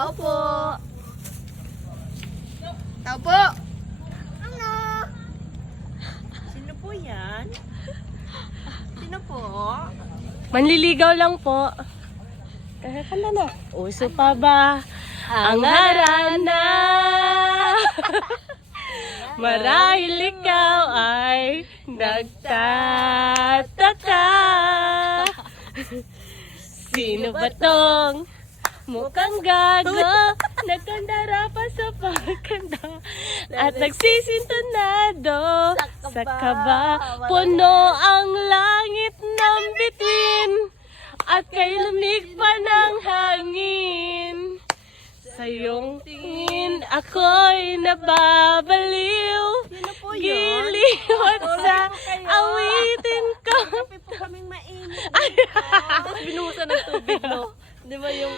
Tao po. Tao po. Ano? Sino po yan? Sino po? Manliligaw lang po. Kanta na. Uso pa ba ang harana? Marahil ikaw ay nagtataka. Sino ba tong mukhang gago? Nagkandara pa sa pagkanda at nagsisintonado sa kaba. Puno ang langit ng bituin at kay lamig pa ng hangin. Sa iyong tingin ako'y nababaliw. Sino po yun? Giliwat sa awitin ko. Kape po kaming mainit. Binuhusan ng tubig, no? Di ba yung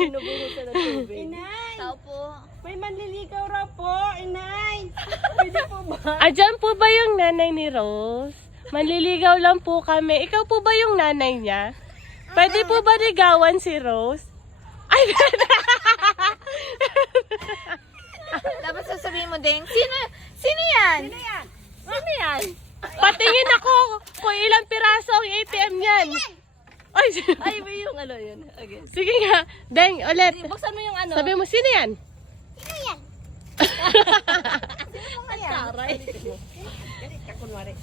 binubuhusan ng tubig? Inay! Tao po. May manliligaw raw po, Inay! Pwede po ba? Diyan po ba yung nanay ni Rose? Manliligaw lang po kami. Ikaw po ba yung nanay niya? Pwede po ba ligawan si Rose? Ay, Dapat sasabihin mo din, sino yan? Sino yan? Sino yan? patingin ako kung ilang piraso ang ATM yan. Ay, Ay, may yung ano yun. Okay. sige nga. Deng, ulit. Buksan mo yung ano. Sabi mo, sino yan? Sino yan? Galit ka, kunwari.